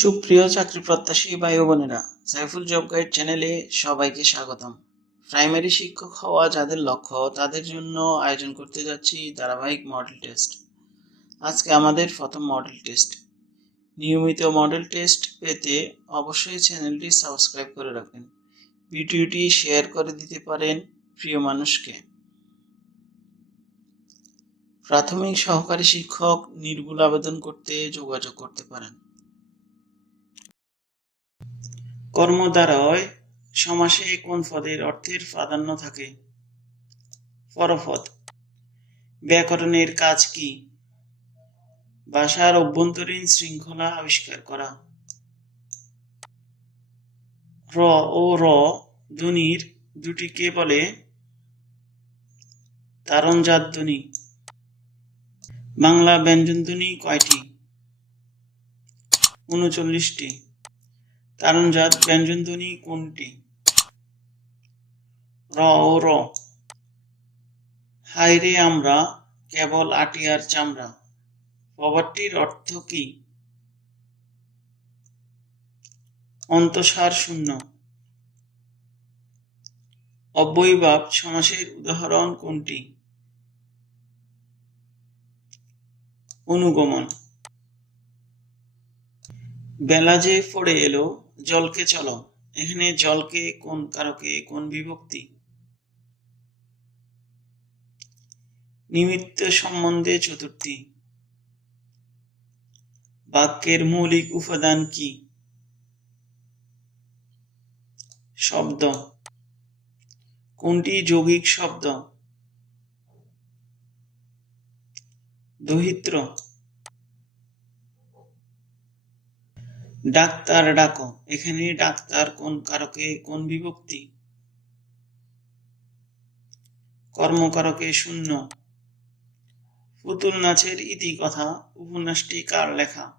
সুপ্রিয় চাকরি প্রত্যাশী ভাই বোনেরা, সাইফুল জব গাইড চ্যানেলে সবাইকে স্বাগতম। প্রাইমারি শিক্ষক হওয়া যাদের লক্ষ্য, তাদের জন্য আয়োজন করতে যাচ্ছি ধারাবাহিক মডেল টেস্ট আজকে আমাদের প্রথম মডেল টেস্ট নিয়মিত মডেল টেস্ট পেতে অবশ্যই চ্যানেলটি সাবস্ক্রাইব করে রাখবেন। ভিডিওটি শেয়ার করে দিতে পারেন প্রিয় মানুষকে। প্রাথমিক সহকারী শিক্ষক নির্ভুল আবেদন করতে যোগাযোগ করতে পারেন। কর্মদ্বারয় সমাসে কোন পদের অর্থের প্রাধান্য থাকে? পরপদ। ব্যাকরণের কাজ কি? ভাষার অভ্যন্তরীণ শৃঙ্খলা আবিষ্কার করা। র ও র ধ্বনির দুটিকে বলে তারণজাত ধ্বনি। বাংলা ব্যঞ্জনধ্বনি কয়টি? উনচল্লিশটি। তারণজাত ব্যঞ্জনধ্বনি কোনটি? র ও র। হাইরে আমরা কেবল আটিয়ার চামড়া। প্রবাদটির অর্থ কি? অন্তঃসার শূন্য। অব্যয়ভাব সমাসের উদাহরণ কোনটি? অনুগমন। বেলা যে পড়ে এলো জলকে চলো। এখানে জলকে কোন কারকে, কোন বিভক্তি? নিমিত্ত সম্বন্ধে চতুর্থী। বাক্যের মৌলিক উপাদান কি? শব্দ। কোনটি যৌগিক শব্দ? দহিত্র। ডাক্তার ডাকো। এখানে ডাক্তার কোন কারকে, কোন বিভক্তি? কর্মকারকে শূন্য। পুতুল নাচের ইতি কথা, উপন্যাসটি কার লেখা?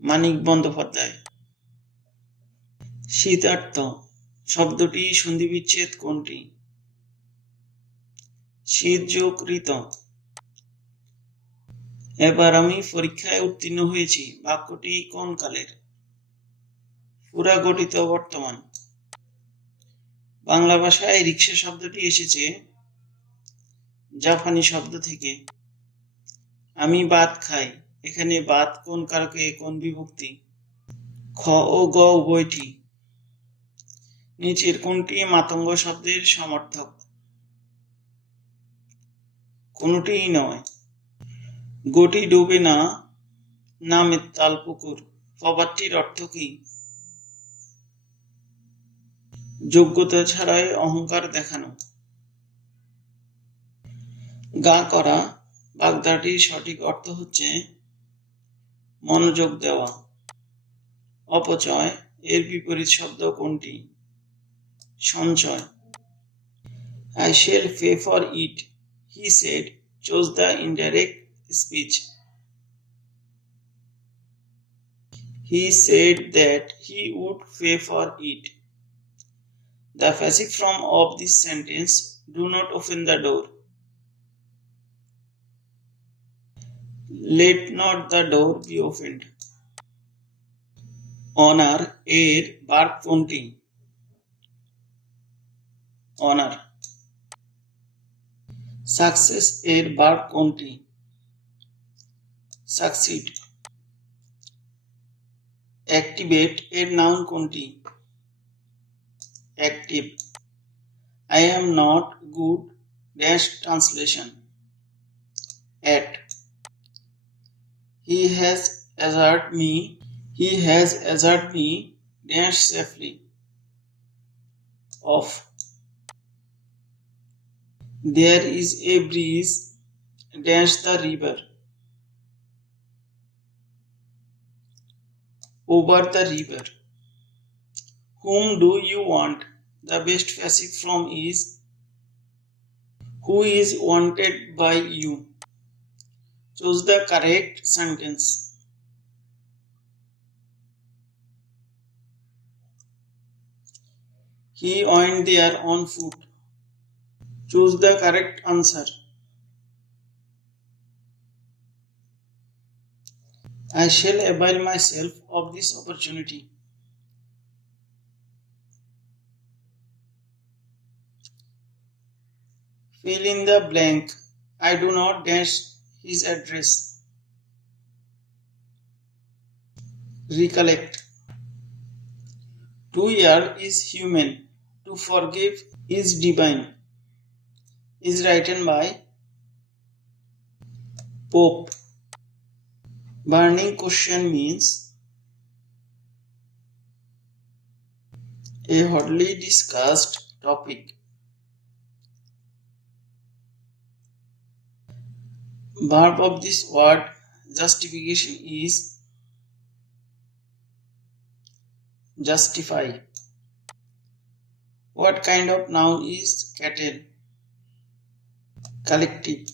মানিক বন্দ্যোপাধ্যায়। শীতার্থ, শব্দটি সন্ধিবিচ্ছেদ কোনটি? শীত যোগ ঋত এবার আমি পরীক্ষায় উত্তীর্ণ হয়েছি। বাক্যটি কোন কালের? পুরা গঠিত বর্তমান। বাংলা ভাষায় রিক্সা শব্দটি এসেছে জাপানি শব্দ থেকে। আমি ভাত খাই। এখানে ভাত কোন কারকে, কোন বিভক্তি? খ ও গ উভয়টি। নিচের কোনটি মাতঙ্গ শব্দের সমর্থক? কোনটিই নয়। গটি ডুবে না নামে তাল পুকুর। প্রবাদটির অর্থ কি? যোগ্যতা ছাড়াই অহংকার দেখানো। গা করা, বাগদাটির সঠিক অর্থ হচ্ছে মনোযোগ দেওয়া। অপচয়, এর বিপরীত শব্দ কোনটি? সঞ্চয়। I shall pay for it, he said, choose the indirect speech. He said that he would pay for it. The basic form of this sentence do not open the door. Let not the door be opened. Honor air bark pointing. Honor. Success air bark county succeed activate এর noun কোনটি active i am not good dash translation at he has assured me he has assured me dash safely off there is a breeze dash the river Over the river. Whom do you want? The best passive from is who is wanted by you. Choose the correct sentence. He went there on foot. Choose the correct answer. I shall avail myself of this opportunity. Fill in the blank. I do not dash his address. Recollect. To err is human. To forgive is divine. Is written by Pope. Burning question means a hotly discussed topic. Verb of this word justification is justify. What kind of noun is cattle? Collective.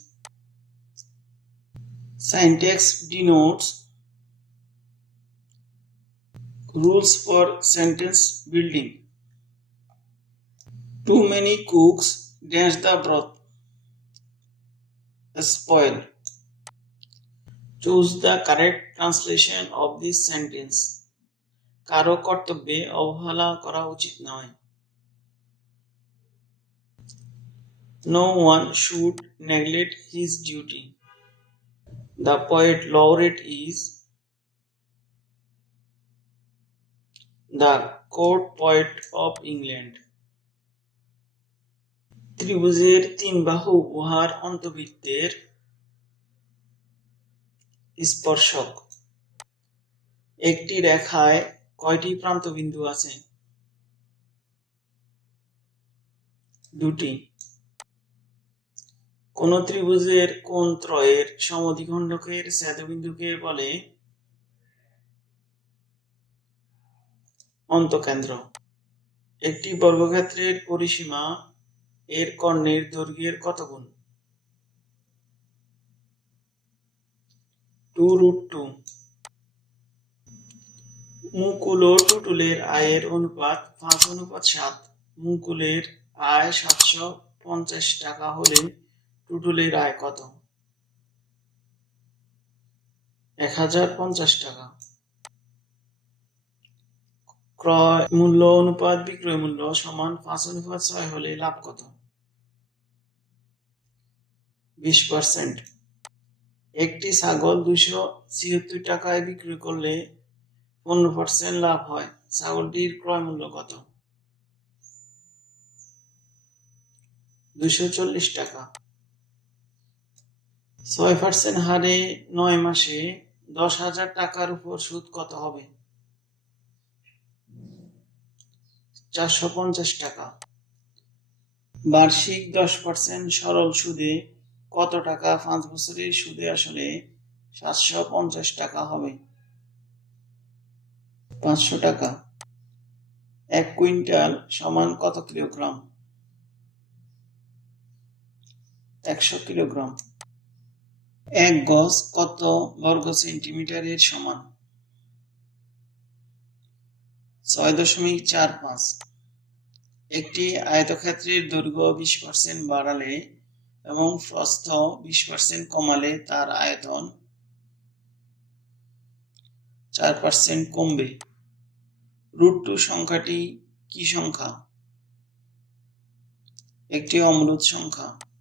Syntax denotes rules for sentence building. Too many cooks dash the broth. Spoil. Choose the correct translation of this sentence. কারও কর্তব্যে অবহেলা করা উচিত নয় No one should neglect his duty. The poet laureate is the court poet of England. ত্রিভুজের তিন বাহু উহার অন্তবৃত্তের স্পর্শক। একটি রেখায় কয়টি প্রান্তবিন্দু আছে? দুটি। কোন ত্রিভুজের কোন ত্রয়ের সমদ্বিখণ্ডকের ছেদবিন্দুকে বলে অন্তকেন্দ্র। একটি বর্গক্ষেত্রের পরিসীমা এর কর্ণের দৈর্ঘ্যের কত গুণ টু রুট টু। মুকুল ও টুটুলের আয়ের অনুপাত পাঁচ অনুপাত সাত। মুকুলের আয় সাতশো পঞ্চাশ টাকা হলে টুটুলের আয় কত? এক হাজার পঞ্চাশ টাকা। ক্রয় মূল্য অনুপাত, বিক্রয় মূল্য সমান পাঁচ অনুপাত ছয় হলে লাভ কত? বিশ পার্সেন্ট একটি ছাগল দুশো ছিয়াত্তর টাকায় বিক্রি করলে পনেরো পার্সেন্ট লাভ হয়। ছাগলটির ক্রয় মূল্য কত? দুশো চল্লিশ টাকা। ছয় পার্সেন্ট হারে নয় মাসে দশ হাজার টাকার উপর সুদ কত হবে? চারশো পঞ্চাশ টাকা। বার্ষিক দশ পার্সেন্ট সরল সুদে কত টাকা? পাঁচ বছরের সুদে আসলে সাতশো পঞ্চাশ টাকা হবে। পাঁচশো টাকা। এক কুইন্টাল সমান কত কিলোগ্রাম? একশো কিলোগ্রাম। এক গজ কত বর্গ সেন্টিমিটারের সমান? ছয় দশমিক চার পাঁচ। একটি আয়তক্ষেত্রের দৈর্ঘ্য বিশ পার্সেন্ট বাড়ালে এবং প্রস্থ বিশ পার্সেন্ট কমালে তার আয়তন চার পার্সেন্ট কমবে। রুট টু সংখ্যাটি কি সংখ্যা? একটি অমরুদ সংখ্যা।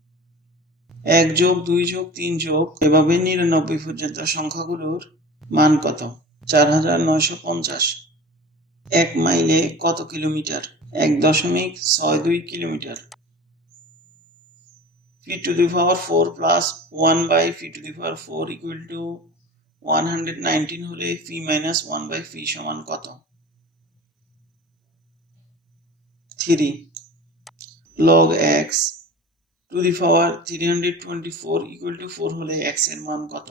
এক যোগ, দুই যোগ, তিন যোগ, এভাবে নিরানব্বই পর্যন্ত সংখ্যাগুলোর মান কত? চার হাজার নয়শো পঞ্চাশ। এক মাইলে কত কিলোমিটার? এক দশমিক ছয় দুই kilometre. Phi to the power four plus one by phi to the power four equal to one hundred nineteen হলে phi minus one by p সমান কত? Three log x to the power three hundred twenty four equal to four হলে এক্সের মান কত?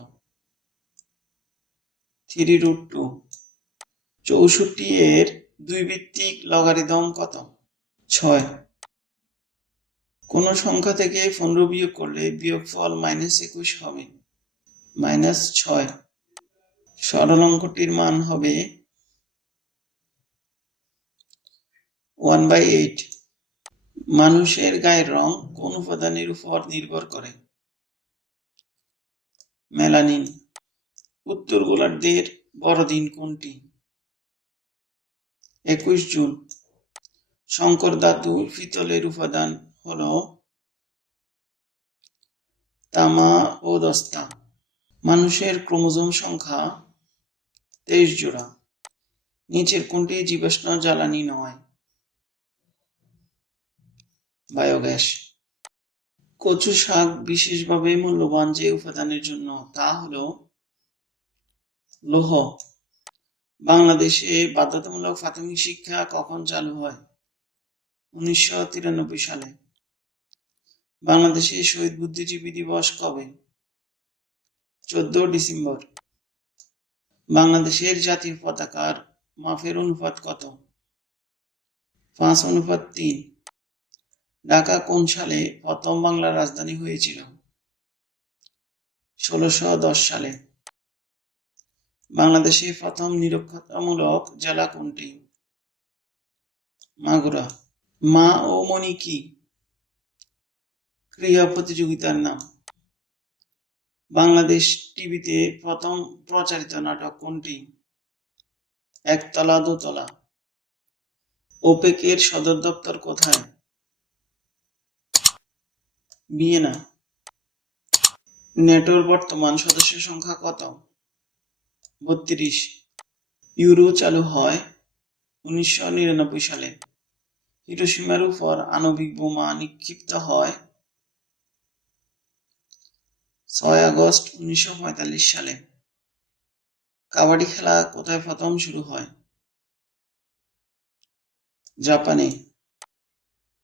Three root two চৌষট্টি এর দুই ভিত্তিক লগারিদম কত? ছয়। কোন সংখ্যা থেকে পনেরো বিয়োগ করলে বিয়োগফল মাইনাস একুশ হবে। মাইনাস ছয়। সরল অঙ্কটির মান হবে ওয়ান বাই এইট মানুষের গায়ের রং কোন উপাদানের উপর নির্ভর করে? মেলানিন। উত্তর গোলার্ধের বড়দিন কোনটি? একুশ জুন। শঙ্কর ধাতু পিতলের উপাদান হল তামা ও দস্তা। মানুষের ক্রোমোজোম সংখ্যা তেইশ জোড়া। নিচের কোনটি জীবাশ্ম জ্বালানি নয়? বায়োগ্যাস কচু শাক বিশেষভাবে মূল্যবান যে উপাদানের জন্য, তা হল লৌহ। বাংলাদেশে বাধ্যতামূলক প্রাথমিক শিক্ষা কখন চালু হয়? উনিশশো তিরানব্বই সালে। বাংলাদেশে শহীদ বুদ্ধিজীবী দিবস কবে? চোদ্দ ডিসেম্বর। বাংলাদেশের জাতীয় পতাকার মাফের অনুপাত কত? পাঁচ অনুপাত তিন। ঢাকা কোন সালে প্রথম বাংলার রাজধানী হয়েছিল? ষোলোশো দশ সালে। বাংলাদেশে প্রথম নিরক্ষতামূলক জেলা কোনটি? মাগুরা। মা ও মণি কি? ক্রীড়া প্রতিযোগিতার নাম। বাংলাদেশ টিভিতে প্রথম প্রচারিত নাটক কোনটি? একতলা, দোতলা। ওপেকের সদর দপ্তর কোথায়? ভিয়েনা নেটোর বর্তমান সদস্য সংখ্যা কত? বত্রিশ। ইউরো চালু হয় উনিশশো নিরানব্বই সালে। হিরোসীমার উপর আণবিক বোমা নিক্ষিপ্ত হয় ছয় আগস্ট উনিশশো পঁয়তাল্লিশ সালে। কাবাডি খেলা কোথায় প্রথম শুরু হয়? জাপানে।